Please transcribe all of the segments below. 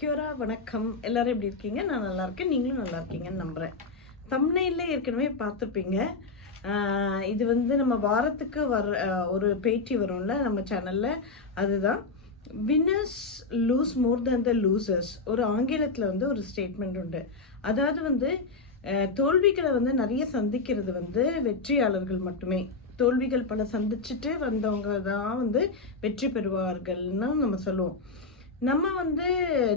Cura வணக்கம். எல்லாரும் எப்படி இருக்கீங்க? நான் நல்லா இருக்கேன். நீங்களும் நல்லா இருக்கீங்கன்னு நம்புகிறேன். தம்ப்நெயில்ல ஏற்கனவே பார்த்துருப்பீங்க. இது வந்து நம்ம வாரத்துக்கு ஒரு பேட்டி வரும்ல நம்ம சேனலில். அதுதான் வின்னர்ஸ் லூஸ் மோர் தேன் த லூசர்ஸ். ஒரு ஆங்கிலத்தில் வந்து ஒரு ஸ்டேட்மெண்ட் உண்டு. அதாவது வந்து தோல்விகளை வந்து நிறைய சந்திக்கிறது வந்து வெற்றியாளர்கள் மட்டுமே. தோல்விகள் பல சந்திச்சுட்டு வந்தவங்க தான் வந்து வெற்றி பெறுவார்கள்னு நம்ம சொல்லுவோம். நம்ம வந்து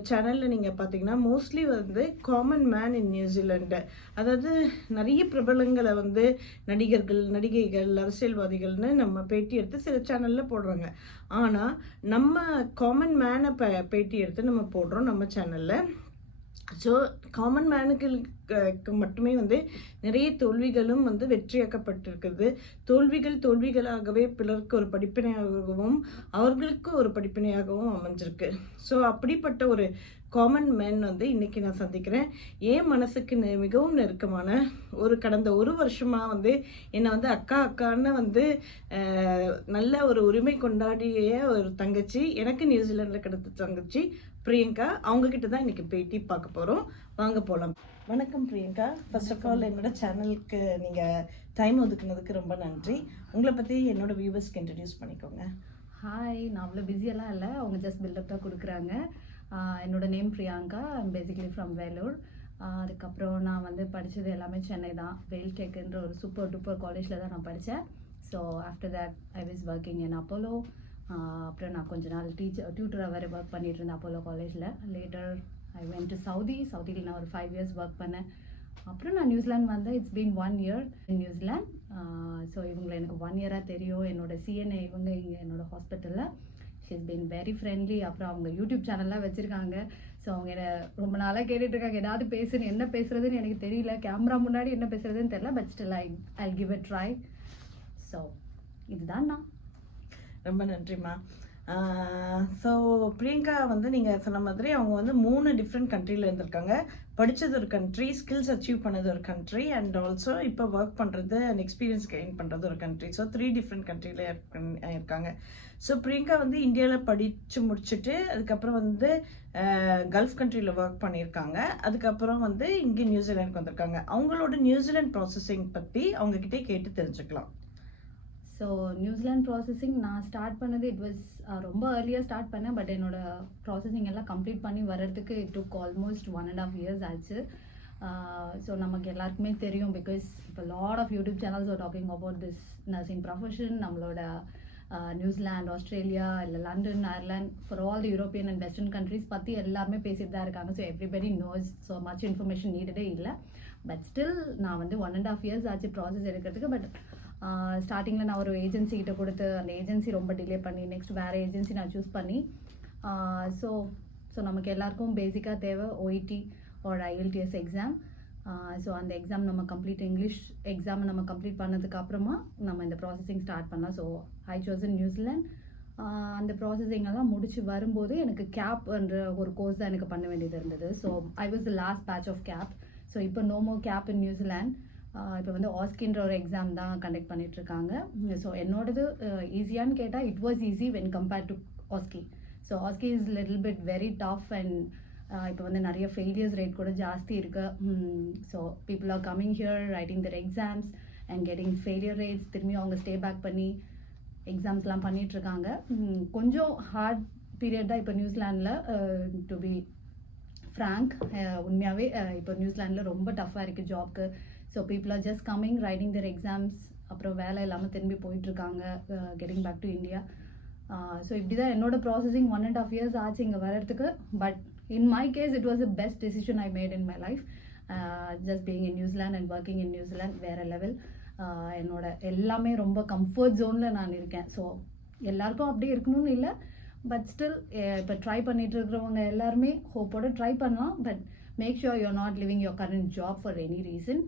சேனலில் நீங்கள் பார்த்தீங்கன்னா மோஸ்ட்லி வந்து காமன் மேன் இன் நியூசிலாண்டு, அதாவது நிறைய பிரபலங்களை வந்து நடிகர்கள், நடிகைகள், அரசியல்வாதிகள்னு நம்ம பேட்டி எடுத்து சில சேனலில் போடுறாங்க. ஆனால் நம்ம காமன் மேனை பேட்டி எடுத்து நம்ம போடுறோம் நம்ம சேனலில். ஸோ காமன் மேனுக்கு மட்டுமே வந்து நிறைய தோல்விகளும் வந்து வெற்றியாக்கப்பட்டிருக்குது. தோல்விகளாகவே பிறருக்கு ஒரு படிப்பினையாகவும் அவர்களுக்கு ஒரு படிப்பினையாகவும் அமைஞ்சிருக்கு. ஸோ அப்படிப்பட்ட ஒரு காமன் மேன் வந்து இன்றைக்கி நான் சந்திக்கிறேன். என் மனசுக்கு மிகவும் நெருக்கமான கடந்த ஒரு வருஷமாக வந்து என்னை வந்து அக்கான்னு வந்து நல்ல ஒரு உரிமை கொண்டாடிய ஒரு தங்கச்சி, எனக்கு நியூசிலாண்டில் கிடைத்த தங்கச்சி பிரியங்கா. அவங்கக்கிட்ட தான் இன்றைக்கி பேட்டி பார்க்க போகிறோம். வாங்க போகலாம். வணக்கம் பிரியங்கா. ஃபர்ஸ்ட் ஆஃப் ஆல் என்னோட சேனலுக்கு நீங்கள் டைம் ஒதுக்குனதுக்கு ரொம்ப நன்றி. உங்களை பற்றி என்னோட வியூவர்ஸ்க்கு இன்ட்ரடியூஸ் பண்ணிக்கோங்க. ஹாய், நான் அவ்வளோ பிஸியெல்லாம் இல்லை, அவங்க ஜஸ்ட் பில்டப் தான் கொடுக்குறாங்க. என்னோட name Priyanka. I'm basically from Vellore. அதுக்கப்புறம் நான் வந்து படித்தது எல்லாமே சென்னை தான். வேல்டெக்ன்ற ஒரு சூப்பர் டூப்பர் காலேஜில் தான் நான் படித்தேன். So after that I was working in Apollo. அப்புறம் நான் கொஞ்ச நாள் டியூட்டராக வேறு ஒர்க் பண்ணிட்டு இருந்தேன் அப்போலோ காலேஜில். லேட்டர் ஐ வென்ட் டு சவுதியில் நான் ஒரு 5 years ஒர்க் பண்ணேன். அப்புறம் நான் நியூசிலாந்து வந்தேன். It's been 1 year in New Zealand. So இவங்களை எனக்கு 1 year தெரியும். என்னோட சிஎன்ஏ இவங்க இங்கே என்னோட ஹாஸ்பிட்டலில். She's been very friendly. அப்புறம் அவங்க யூடியூப் சேனல்லாம் வச்சுருக்காங்க. ஸோ அவங்க என்னை ரொம்ப நாளாக கேட்டுட்ருக்காங்க, ஏதாவது பேசுன்னு. என்ன பேசுகிறதுன்னு எனக்கு தெரியல, கேமரா முன்னாடி என்ன பேசுகிறதுன்னு தெரியல. But still I give a try. So இதுதான் நான். ரொம்ப நன்றிம்மா. ஸோ பிரியங்கா வந்து நீங்கள் சொன்ன மாதிரி அவங்க வந்து 3 டிஃப்ரெண்ட் கண்ட்ரியில் இருந்திருக்காங்க. படித்தது ஒரு கண்ட்ரி, ஸ்கில்ஸ் அச்சீவ் பண்ணது ஒரு கண்ட்ரி, அண்ட் ஆல்சோ இப்போ ஒர்க் பண்ணுறது அண்ட் எக்ஸ்பீரியன்ஸ் கெயின் பண்ணுறது ஒரு கண்ட்ரி. ஸோ 3 டிஃப்ரெண்ட் கண்ட்ரியில் இருக்காங்க. ஸோ பிரியங்கா வந்து இந்தியாவில் படித்து முடிச்சுட்டு அதுக்கப்புறம் வந்து கல்ஃப் கண்ட்ரியில் ஒர்க் பண்ணியிருக்காங்க. அதுக்கப்புறம் வந்து இங்கே நியூசிலாண்டுக்கு வந்திருக்காங்க. அவங்களோட நியூசிலாந்து ப்ராசஸிங் பற்றி அவங்கக்கிட்டே கேட்டு தெரிஞ்சுக்கலாம். ஸோ நியூசிலாந்து ப்ராசஸிங் நான் ஸ்டார்ட் பண்ணது இட் வாஸ் ரொம்ப ஏர்லியாக ஸ்டார்ட் பண்ணேன். பட் என்னோட ப்ராசஸிங் எல்லாம் கம்ப்ளீட் பண்ணி வர்றதுக்கு இட் டுக் ஆல்மோஸ்ட் 1.5 years ஆச்சு. ஸோ நமக்கு எல்லாருக்குமே தெரியும், பிகாஸ் இப்போ lot of YouTube channels are talking about this nursing profession. நம்மளோட நியூசிலாந்து, ஆஸ்திரேலியா, இல்லை London, Ireland, for all the European and western countries பற்றி எல்லாருமே பேசிட்டு தான் இருக்காங்க. So everybody knows. So much information நீடடே இல்லை. பட் ஸ்டில் நான் வந்து 1.5 years ஆச்சு ப்ராசஸ் எடுக்கிறதுக்கு. பட் ஸ்டார்டிங்கில் நான் ஒரு ஏஜென்சி கிட்ட கொடுத்து அந்த ஏஜென்சி ரொம்ப டிலே பண்ணி நெக்ஸ்ட் வேறு ஏஜென்சி நான் சூஸ் பண்ணி. ஸோ நமக்கு எல்லாருக்கும் பேசிக்காக தேவை OET ஒரு IELTS எக்ஸாம். ஸோ அந்த எக்ஸாம் நம்ம கம்ப்ளீட் இங்கிலீஷ் எக்ஸாமை நம்ம கம்ப்ளீட் பண்ணதுக்கு அப்புறமா நம்ம இந்த ப்ராசஸிங் ஸ்டார்ட் பண்ணலாம். So I chosen New Zealand. அந்த ப்ராசஸிங் எல்லாம் முடிச்சு வரும்போது எனக்கு கேப்ன்ற ஒரு கோர்ஸ் தான் எனக்கு பண்ண வேண்டியது இருந்தது. So I was the last batch of CAP. So இப்போ no more CAP in New Zealand. இப்போ வந்து ஆஸ்கின்ற ஒரு எக்ஸாம் தான் கண்டக்ட் பண்ணிகிட்ருக்காங்க. ஸோ என்னோடது ஈஸியான்னு கேட்டால் it was easy when compared to OSCE. So OSCE is little bit very tough and இப்போ வந்து நிறைய ஃபெயிலியர்ஸ் ரேட் கூட ஜாஸ்தி இருக்குது. So people are coming here writing their exams and getting failure rates. திரும்பி அவங்க ஸ்டே பேக் பண்ணி எக்ஸாம்ஸ்லாம் பண்ணிகிட்ருக்காங்க. கொஞ்சம் ஹார்ட் பீரியட் தான் இப்போ நியூசிலாண்டில். டு பி ஃப்ராங்க், உண்மையாகவே இப்போ நியூசிலாண்டில் ரொம்ப டஃப்பாக இருக்குது ஜாப்க்கு. So people are just coming writing their exams, அப்புறம் வேலை இல்லாமல் திரும்பி போயிட்டுருக்காங்க, getting back to India. So இப்படி தான் என்னோட ப்ராசஸிங் 1.5 years ஆச்சு இங்கே வர்றதுக்கு. But in my case it was the best decision I made in my life. Just being in New Zealand and working in New Zealand வேறு level. என்னோட எல்லாமே ரொம்ப கம்ஃபர்ட் ஜோனில் நான் இருக்கேன். ஸோ எல்லாருக்கும் அப்படி இருக்கணும்னு இல்லை. பட் ஸ்டில் இப்போ ட்ரை பண்ணிட்டு இருக்கிறவங்க எல்லாருமே ஹோப்போட ட்ரை பண்ணலாம். But make sure you are not living your current job for any reason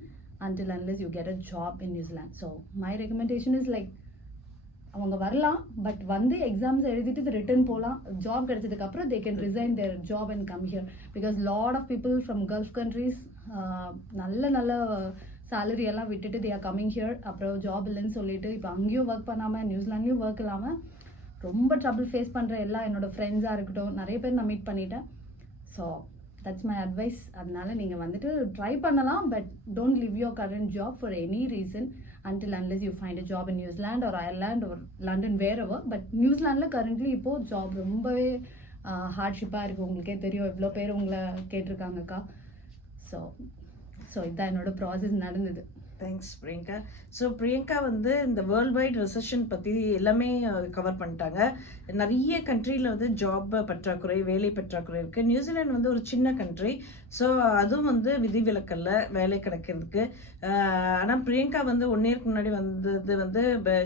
until unless you get a job in New Zealand. So my recommendation is like அவங்க வரலாம், but வந்து exams எழுதிட்டு return போகலாம். Job கிடைச்சதுக்கப்புறம் they can resign their job and come here. Because lot of people from gulf countries நல்ல salary எல்லாம் விட்டுட்டு they are coming here. அப்புறம் ஜாப் இல்லைன்னு சொல்லிட்டு இப்போ அங்கேயும் ஒர்க் பண்ணாமல் நியூசிலாண்ட்லேயும் ஒர்க் இல்லாமல் ரொம்ப ட்ரபிள் ஃபேஸ் பண்ணுற எல்லா என்னோடய ஃப்ரெண்ட்ஸாக இருக்கட்டும் நிறைய பேர் நான் மீட் பண்ணிட்டேன். So that's my advice. அதனால நீங்கள் வந்துட்டு ட்ரை பண்ணலாம், but don't live your current job for any reason until unless you find a job in New Zealand or Ireland or London, wherever. But நியூசிலாண்டில் கரண்ட்லி இப்போது job ரொம்பவே ஹார்ட்ஷிப்பாக இருக்குது. உங்களுக்கே தெரியும், எவ்வளோ பேர் உங்களை கேட்டிருக்காங்கக்கா. ஸோ இதுதான் என்னோட ப்ராசஸ் நடந்தது. தேங்க்ஸ் பிரியங்கா. ஸோ பிரியங்கா வந்து இந்த வேர்ல்ட் வைட் ரெசஷன் பற்றி எல்லாமே கவர் பண்ணிட்டாங்க. நிறைய கண்ட்ரியில் வந்து ஜாப் பற்றாக்குறை, வேலை பற்றாக்குறை இருக்குது. நியூசிலாந்து வந்து ஒரு சின்ன கண்ட்ரி, ஸோ அதுவும் வந்து விதிவிலக்கல்ல வேலை கிடைக்கிறதுக்கு. ஆனால் பிரியங்கா வந்து 1 இயருக்கு முன்னாடி வந்தது வந்து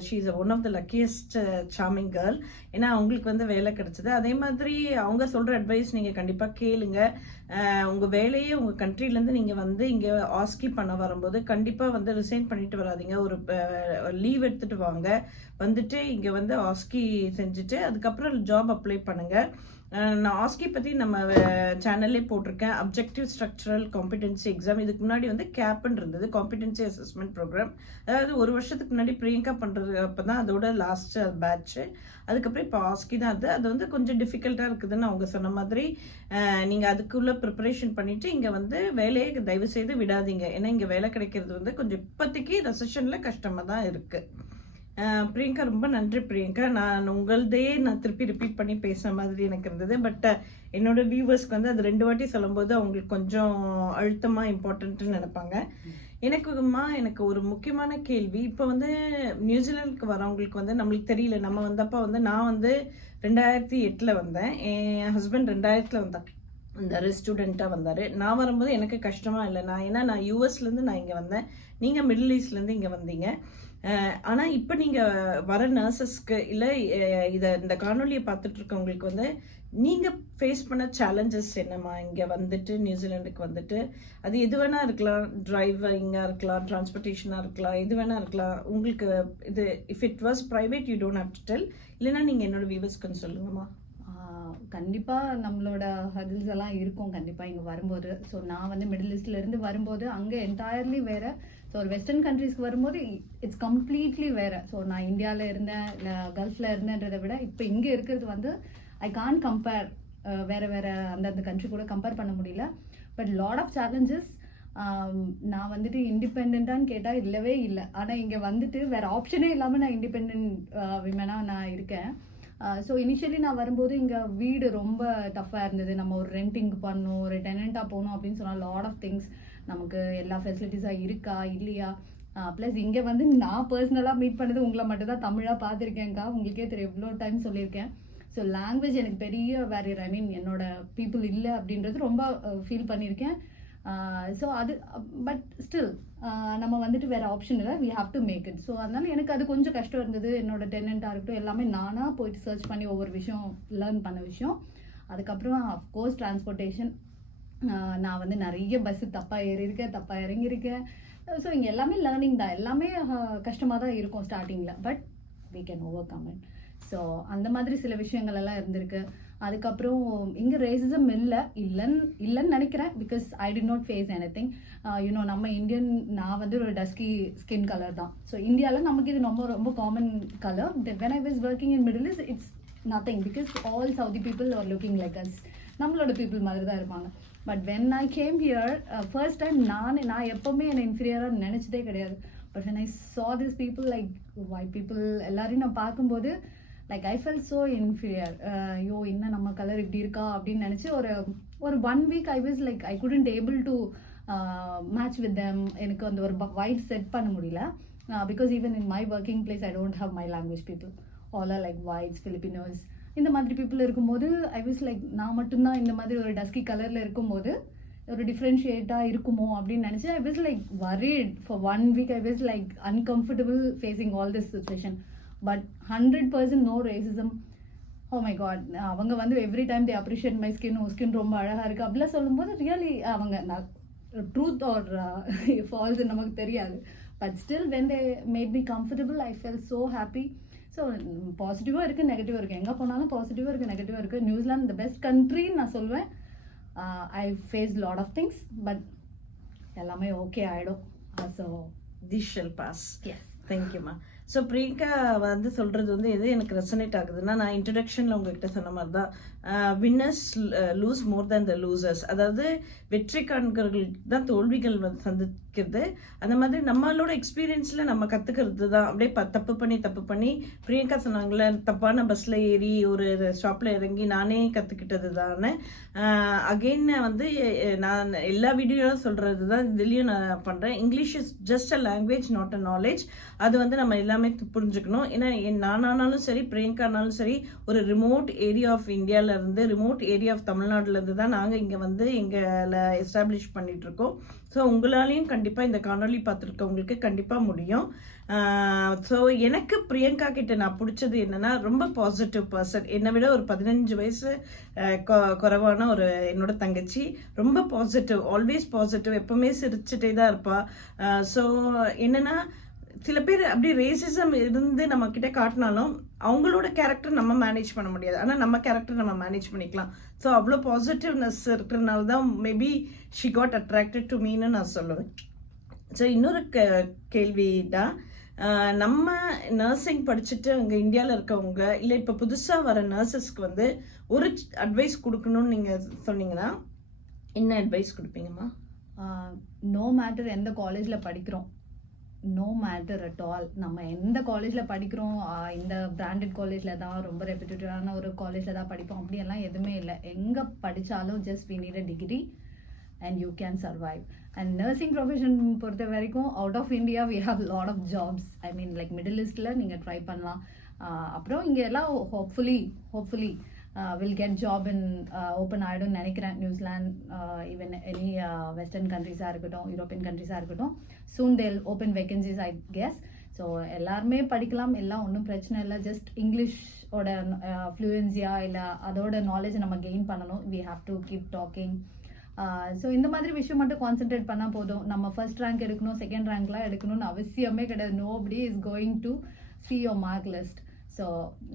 she is one of the luckiest charming girl. ஏன்னா அவங்களுக்கு வந்து வேலை கிடைச்சது. அதே மாதிரி அவங்க சொல்கிற அட்வைஸ் நீங்கள் கண்டிப்பாக கேளுங்க. உங்கள் வேலையே உங்கள் கண்ட்ரிலேருந்து நீங்கள் வந்து இங்கே ஆஸ்கி பண்ண வரும்போது கண்டிப்பாக வந்து ரிசைன் பண்ணிட்டு வராதிங்க. ஒரு லீவ் எடுத்துகிட்டு வாங்க, வந்துட்டு இங்கே வந்து ஆஸ்கி செஞ்சுட்டு அதுக்கப்புறம் ஜாப் அப்ளை பண்ணுங்கள். நான் ஆஸ்கி பற்றி நம்ம சேனல்லே போட்டிருக்கேன். Objective structural competency exam. இதுக்கு முன்னாடி வந்து கேப்ன்னு இருந்தது, காம்பிடென்சி அசஸ்மெண்ட் ப்ரோக்ராம். அதாவது 1 வருஷத்துக்கு முன்னாடி பிரியங்கா பண்ணுறது அப்போ தான் அதோட லாஸ்ட் பேட்ச்சு. அதுக்கப்புறம் இப்போ ஆஸ்கி தான். அது வந்து கொஞ்சம் டிஃபிகல்ட்டாக இருக்குதுன்னு அவங்க சொன்ன மாதிரி நீங்கள் அதுக்குள்ளே ப்ரிப்பரேஷன் பண்ணிவிட்டு இங்கே வந்து வேலையை தயவு செய்து விடாதீங்க. ஏன்னா இங்கே வேலை கிடைக்கிறது வந்து கொஞ்சம் இப்போதைக்கு ரெசஷனில் கஷ்டமாக தான் இருக்குது. பிரியங்கா ரொம்ப நன்றி பிரியங்கா. நான் திருப்பி ரிப்பீட் பண்ணி பேசுகிற மாதிரி எனக்கு இருந்தது. பட் என்னோட வியூவர்ஸ்க்கு வந்து அது 2 வாட்டி சொல்லும்போது அவங்களுக்கு கொஞ்சம் அழுத்தமாக இம்பார்ட்டன்ட்டுன்னு நினைப்பாங்க. எனக்கு ஒரு முக்கியமான கேள்வி. இப்போ வந்து நியூசிலாந்துக்கு வரவங்களுக்கு வந்து நம்மளுக்கு தெரியல. நம்ம வந்தப்போ வந்து நான் வந்து 2008 வந்தேன், என் ஹஸ்பண்ட் 2000 வந்தார், ஸ்டூடெண்ட்டாக வந்தார். நான் வரும்போது எனக்கு கஷ்டமாக இல்லை. ஏன்னா நான் யூஎஸ்லேருந்து நான் இங்கே வந்தேன், நீங்கள் மிடில் ஈஸ்ட்லேருந்து இங்கே வந்தீங்க. ஆனால் இப்போ நீங்கள் வர நர்சஸ்க்கு இல்லை இந்த காணொலியை பார்த்துட்டு இருக்கவங்களுக்கு வந்து நீங்கள் ஃபேஸ் பண்ண சேலஞ்சஸ் என்னம்மா? இங்கே வந்துட்டு நியூசிலாண்டுக்கு வந்துட்டு அது எது வேணால் இருக்கலாம், டிரைவிங்காக இருக்கலாம், டிரான்ஸ்போர்ட்டேஷனாக இருக்கலாம், எது வேணால் இருக்கலாம். உங்களுக்கு இது if it was private you don't have to tell, இல்லைன்னா நீங்கள் என்னோட வியூவர்ஸ்க்குன்னு சொல்லுங்கம்மா. கண்டிப்பாக நம்மளோட ஹர்டில்ஸ் எல்லாம் இருக்கும் கண்டிப்பாக இங்கே வரும்போது. ஸோ நான் வந்து மிடில் ஈஸ்ட்லேருந்து வரும்போது அங்கே என்டையர்லி வேறு. ஸோ ஒரு வெஸ்டர்ன் கண்ட்ரீஸ்க்கு வரும்போது இட்ஸ் கம்ப்ளீட்லி வேறு. ஸோ நான் இந்தியாவில் இருந்தேன், இல்லை கல்ஃபில் இருந்தேன்றதை விட இப்போ இங்கே இருக்கிறது வந்து ஐ கான் கம்பேர். வேறு அந்தந்த கண்ட்ரி கூட கம்பேர் பண்ண முடியல. But lot of challenges. நான் வந்துட்டு இண்டிபெண்ட்டான்னு கேட்டால் இல்லவே இல்லை. ஆனால் இங்கே வந்துட்டு வேறு ஆப்ஷனே இல்லாமல் நான் இண்டிபெண்ட் விமனாக நான் இருக்கேன். ஸோ இனிஷியலி நான் வரும்போது இங்கே வீடு ரொம்ப டஃப்பாக இருந்தது. நம்ம ஒரு ரெண்டிங்க்கு பண்ணணும், ஒரு டெனண்ட்டாக போகணும் அப்படின்னு சொன்னால் லாட் ஆஃப் திங்ஸ். நமக்கு எல்லா ஃபெசிலிட்டிஸாக இருக்கா இல்லையா? ப்ளஸ் இங்கே வந்து நான் பர்சனலாக மீட் பண்ணது உங்களை மட்டும் தான் தமிழாக பார்த்துருக்கேன்க்கா. உங்களுக்கே தெரியும், எவ்வளோ டைம் சொல்லியிருக்கேன். ஸோ லாங்குவேஜ் எனக்கு பெரிய வேரியர். ஐ மீன் என்னோட பீப்புள் இல்லை அப்படின்றது ரொம்ப ஃபீல் பண்ணியிருக்கேன். ஸோ அது பட் ஸ்டில் நம்ம வந்துட்டு வேறு ஆப்ஷன் இல்லை, we have to make it. So அதனால எனக்கு அது கொஞ்சம் கஷ்டம் இருந்தது. என்னோட டெனண்ட்டாக இருக்கட்டும் எல்லாமே நானாக போயிட்டு சர்ச் பண்ணி ஒவ்வொரு விஷயம் லேர்ன் பண்ண விஷயம். அதுக்கப்புறம் அஃப்கோர்ஸ் டிரான்ஸ்போர்ட்டேஷன். நான் வந்து நிறைய பஸ்ஸு தப்பாக ஏறியிருக்கேன், தப்பாக இறங்கியிருக்கேன். ஸோ இங்கே எல்லாமே லேர்னிங் தான். எல்லாமே கஷ்டமாக தான் இருக்கும் ஸ்டார்டிங்கில், but we can overcome it. So அந்த மாதிரி சில விஷயங்கள் எல்லாம் இருந்திருக்கு. அதுக்கப்புறம் இங்கே ரேசிசம் இல்லைன்னு நினைக்கிறேன். Because I did not face any thing. You know நம்ம இந்தியன், நான் வந்து ஒரு டஸ்கி ஸ்கின் கலர் தான். ஸோ இந்தியாவில் நமக்கு இது ரொம்ப ரொம்ப common colour. When I was working in Middle East it's nothing. Because all Saudi people are looking like us. நம்மளோட பீப்புள் மாதிரி தான் இருப்பாங்க. But when I came here first time நான் எப்போவுமே என்னை இன்ஃபீரியராக நினச்சதே கிடையாது. But when I saw these people like white people எல்லாரையும் நான் பார்க்கும்போது லைக் ஐ ஃபெல் ஸோ இன்ஃபீரியர். ஐயோ இன்னும் நம்ம கலர் இப்படி இருக்கா அப்படின்னு நினச்சி ஒரு 1 week I was like I couldn't able to match with them. எனக்கு அந்த ஒரு வைட் செட் பண்ண முடியல. Because even in my working place I don't have my language people. All are like whites, Filipinos, இந்த மாதிரி பீப்புள் இருக்கும்போது I was like நான் மட்டும்தான் இந்த மாதிரி ஒரு டஸ்கி கலரில் இருக்கும்போது ஒரு டிஃப்ரென்ஷியேட்டாக இருக்குமோ அப்படின்னு நினச்சி I was like worried for 1 week. I was like uncomfortable facing all this situation. But 100% no racism. Oh my god, அவங்க வந்து every time they appreciate my skin ரொம்ப அழகாக இருக்குது அப்படிலாம் சொல்லும்போது ரியலி அவங்க ட்ரூத் ஆர் ஃபால்ஸ் நமக்கு தெரியாது. But still when they made me comfortable I felt so happy. So பாசிட்டிவாக இருக்குது, நெகட்டிவாக இருக்குது. எங்கே போனாலும் பாசிட்டிவாக இருக்குது, நெகட்டிவாக இருக்குது. நியூசிலாந்து த பெஸ்ட் கண்ட்ரின்னு நான் சொல்வேன். I face lot of things, but எல்லாமே ஓகே ஆகிடும். So this shall pass. Yes, தேங்க்யூம்மா. ஸோ பிரியங்கா வந்து சொல்கிறது வந்து எது எனக்கு ரெசனேட் ஆகுதுன்னா, நான் இன்ட்ரடக்ஷனில் உங்ககிட்ட சொன்ன மாதிரி தான் வின்னர்ஸ் லூஸ் மோர் தேன் த லூசர்ஸ். அதாவது வெற்றி காண்கிறவர்களுக்கு தான் தோல்விகள் வந்து சந்திக்கிறது. அந்த மாதிரி நம்மளோட எக்ஸ்பீரியன்ஸில் நம்ம கற்றுக்கிறது தான். அப்படியே தப்பு பண்ணி பிரியங்கா சொன்னாங்களே, தப்பான பஸ்ஸில் ஏறி ஒரு ஸ்டாப்பில் இறங்கி நானே கற்றுக்கிட்டது தானே. அகெயின் வந்து நான் எல்லா வீடியோவும் சொல்கிறது தான் இதுலேயும் நான் பண்ணுறேன். English is just a language, not a knowledge. அது வந்து நம்ம எல்லாமே புரிஞ்சுக்கணும். ஏன்னா நானானாலும் சரி, பிரியங்கானாலும் சரி, ஒரு ரிமோட் ஏரியா ஆஃப் இந்தியாவிலேருந்து, ரிமோட் ஏரியா ஆஃப் தமிழ்நாட்டிலேருந்து தான் நாங்கள் இங்கே வந்து எங்களை எஸ்டாப்ளிஷ் பண்ணிட்டு இருக்கோம். ஸோ உங்களாலையும் கண்டிப்பாக இந்த காணொலி பார்த்துருக்கவங்களுக்கு கண்டிப்பாக முடியும். ஸோ எனக்கு பிரியங்கா கிட்ட நான் பிடிச்சது என்னன்னா, ரொம்ப பாசிட்டிவ் பர்சன். என்னை விட ஒரு 15 வயசு குறைவான ஒரு என்னோட தங்கச்சி. ரொம்ப பாசிட்டிவ், ஆல்வேஸ் பாசிட்டிவ், எப்பவுமே சிரிச்சுட்டே தான் இருப்பா. ஸோ என்னன்னா, சில பேர் அப்படி ரேசிசம் இருந்து நம்ம கிட்ட காட்டினாலும் அவங்களோட கேரக்டர் நம்ம மேனேஜ் பண்ண முடியாது. ஆனால் நம்ம கேரக்டர் நம்ம மேனேஜ் பண்ணிக்கலாம். ஸோ அவ்வளோ பாசிட்டிவ்னஸ் இருக்கிறதுனால தான் maybe she got attracted to மீன்னு நான் சொல்லுவேன். ஸோ இன்னொரு கேள்விடா, நம்ம நர்சிங் படிச்சுட்டு அங்கே இந்தியாவில் இருக்கவங்க இல்லை இப்போ புதுசாக வர நர்சஸ்க்கு வந்து ஒரு அட்வைஸ் கொடுக்கணும்னு நீங்கள் சொன்னீங்கன்னா என்ன அட்வைஸ் கொடுப்பீங்கம்மா? நோ மேட்டர் எந்த காலேஜில் படிக்கிறோம், நோ மேட்டர் அட் ஆல், நம்ம எந்த காலேஜில் படிக்கிறோம், இந்த பிராண்டட் காலேஜில் தான், ரொம்ப ரெப்யூட்டடான ஒரு காலேஜில் தான் படிப்போம் அப்படியெல்லாம் எதுவுமே இல்லை. எங்கே படித்தாலும் just we need a degree and you can survive. And nursing profession பொறுத்த வரைக்கும் out of India we have lot of jobs. I mean like middle ஈஸ்டில் நீங்கள் ட்ரை பண்ணலாம். அப்புறம் இங்கே எல்லாம் hopefully will get job in open ஆகிடும்னு நினைக்கிறேன். நியூசிலாண்ட், ஈவன் எனி வெஸ்டர்ன் கண்ட்ரிஸாக இருக்கட்டும், யூரோப்பியன் கண்ட்ரிஸாக இருக்கட்டும், soon they'll open vacancies I guess. So எல்லாருமே படிக்கலாம், எல்லாம் ஒன்றும் பிரச்சனை இல்லை. ஜஸ்ட் இங்கிலீஷோட ஃப்ளூயன்சியாக இல்லை அதோட நாலேஜ் நம்ம கெயின் பண்ணணும். We have to keep talking. So இந்த மாதிரி விஷயம் மட்டும் கான்சென்ட்ரேட் பண்ணால் போதும். நம்ம ஃபர்ஸ்ட் ரேங்க் எடுக்கணும், செகண்ட் ரேங்க்லாம் எடுக்கணும்னு அவசியமே கிடையாது. Nobody is going to see your mark list. So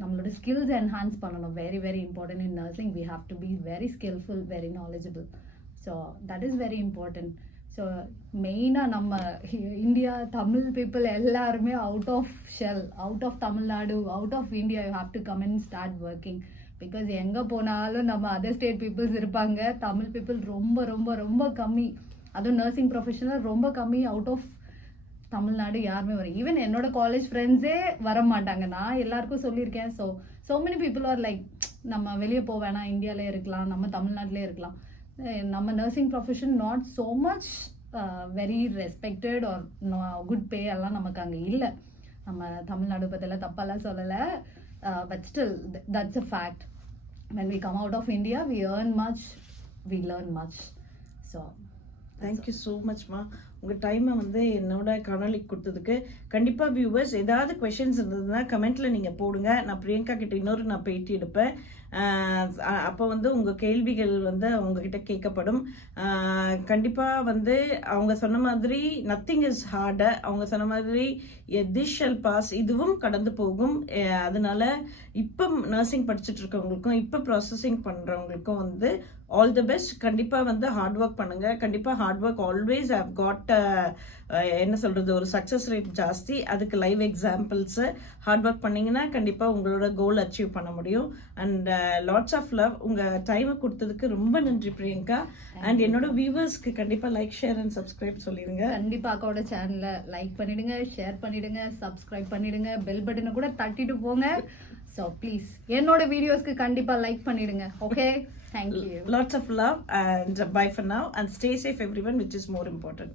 நம்மளோட ஸ்கில்ஸ் என்ஹான்ஸ் பண்ணணும். Very very important in nursing. We have to be very skilful, very knowledgeable. So that is very important. So மெயினாக நம்ம India Tamil people எல்லாருமே out of shell, out of Tamil Nadu, out of India you have to come and start working. Because எங்கே போனாலும் நம்ம other state peoples இருப்பாங்க. Tamil people ரொம்ப ரொம்ப ரொம்ப கம்மி. அதுவும் நர்சிங் ப்ரொஃபஷனில் ரொம்ப கம்மி. அவுட் ஆஃப் தமிழ்நாடு யாருமே வரும். ஈவன் என்னோட காலேஜ் ஃப்ரெண்ட்ஸே வர மாட்டாங்க. நான் எல்லாருக்கும் சொல்லியிருக்கேன். So many people are like, நம்ம வெளியே போக வேணாம், இந்தியாவிலே இருக்கலாம், நம்ம தமிழ்நாட்டிலே இருக்கலாம். நம்ம nursing profession not so much very respected or good pay எல்லாம் நமக்கு அங்கே இல்லை. நம்ம தமிழ்நாடு பற்றிலாம் தப்பெல்லாம் சொல்லலை. But still that's a fact. when we come out of India, we earn much, we learn much. So thank you so மச்மா. உங்கள் டைமை வந்து என்னோட காணொலிக்கு கொடுத்ததுக்கு. கண்டிப்பாக வியூவர்ஸ் ஏதாவது கொஷின்ஸ் இருந்ததுன்னா கமெண்ட்டில் நீங்கள் போடுங்க. நான் பிரியங்கா கிட்ட நான் பேட்டி எடுப்பேன். அப்போ வந்து உங்கள் கேள்விகள் வந்து அவங்கக்கிட்ட கேட்கப்படும். கண்டிப்பாக வந்து அவங்க சொன்ன மாதிரி நத்திங் இஸ் ஹார்டு. அவங்க சொன்ன மாதிரி திஸ் ஷல் பாஸ், இதுவும் கடந்து போகும். அதனால இப்போ நர்சிங் படிச்சுட்டு இருக்கவங்களுக்கும் இப்போ ப்ராசஸிங் பண்ணுறவங்களுக்கும் வந்து ஆல் தி பெஸ்ட். கண்டிப்பாக வந்து ஹார்ட் ஒர்க் பண்ணுங்கள். கண்டிப்பாக hard work always how God என்ன சொல்கிறது, ஒரு சக்ஸஸ் ரேட் ஜாஸ்தி. அதுக்கு லைவ் எக்ஸாம்பிள்ஸு. ஹார்ட் ஒர்க் பண்ணிங்கன்னா கண்டிப்பாக உங்களோட கோல் அச்சீவ் பண்ண முடியும். And lots of love. உங்கள் டைமை கொடுத்ததுக்கு ரொம்ப நன்றி பிரியங்கா. அண்ட் என்னோட வியூவர்ஸ்க்கு கண்டிப்பாக லைக், ஷேர் அண்ட் சப்ஸ்கிரைப் சொல்லிடுங்க. கண்டிப்பாக அக்காவோட சேனலை லைக் பண்ணிடுங்க, ஷேர் பண்ணிடுங்க, சப்ஸ்கிரைப் பண்ணிடுங்க, பெல் பட்டனை கூட தட்டிட்டு போங்க. ஸோ ப்ளீஸ் என்னோட வீடியோஸ்க்கு கண்டிப்பாக லைக் பண்ணிடுங்க. Okay, thank you. Lots of love and bye for now and stay safe everyone, which is more important.